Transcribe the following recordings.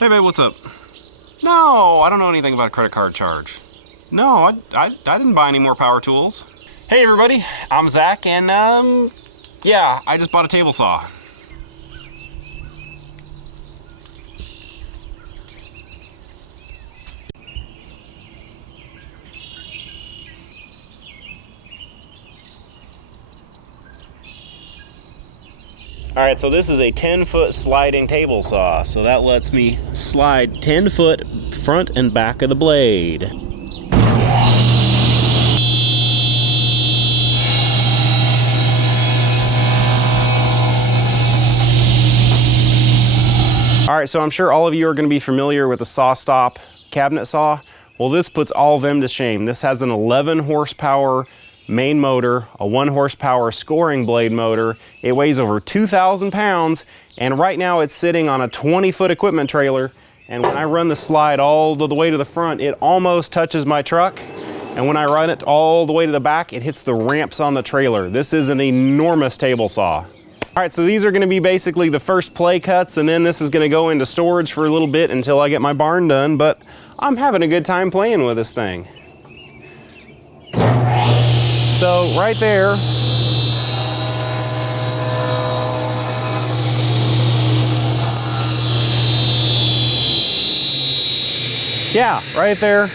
Hey babe, what's up? No, I don't know anything about a credit card charge. No, I didn't buy any more power tools. Hey everybody, I'm Zach, and yeah, I just bought a table saw. All right, so this is a 10-foot sliding table saw. So that lets me slide 10 foot front and back of the blade. All right, so I'm sure all of you are gonna be familiar with the Saw Stop cabinet saw. Well, this puts all of them to shame. This has an 11 horsepower main motor, a 1 horsepower scoring blade motor. It weighs over 2,000 pounds, and right now it's sitting on a 20-foot equipment trailer. And when I run the slide all the way to the front, it almost touches my truck. And when I run it all the way to the back, it hits the ramps on the trailer. This is an enormous table saw. All right, so these are gonna be basically the first play cuts, and then this is gonna go into storage for a little bit until I get my barn done, but I'm having a good time playing with this thing. So right there, yeah, right there,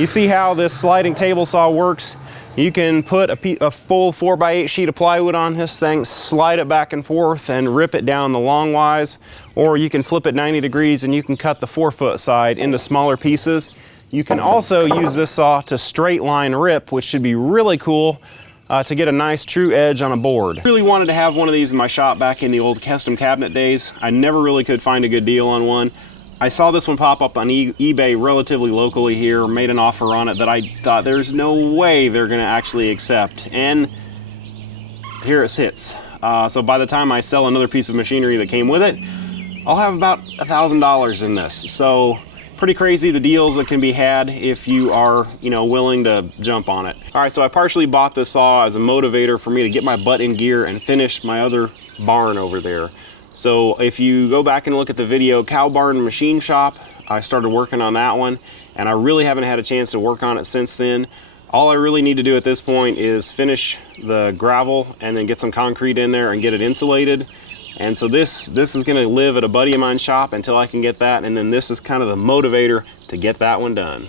you see how this sliding table saw works. You can put a full 4x8 sheet of plywood on this thing, slide it back and forth and rip it down the long wise, or you can flip it 90 degrees and you can cut the 4-foot side into smaller pieces. You can also use this saw to straight line rip, which should be really cool to get a nice true edge on a board. I really wanted to have one of these in my shop back in the old custom cabinet days. I never really could find a good deal on one. I saw this one pop up on eBay relatively locally here, made an offer on it that I thought there's no way they're gonna actually accept. And here it sits. So by the time I sell another piece of machinery that came with it, I'll have about $1,000 in this. So pretty crazy the deals that can be had if you are, willing to jump on it. All right, so I partially bought this saw as a motivator for me to get my butt in gear and finish my other barn over there. So if you go back and look at the video, Cow Barn Machine Shop, I started working on that one, and I really haven't had a chance to work on it since then. All I really need to do at this point is finish the gravel and then get some concrete in there and get it insulated. And so this is gonna live at a buddy of mine's shop until I can get that, and then this is kind of the motivator to get that one done.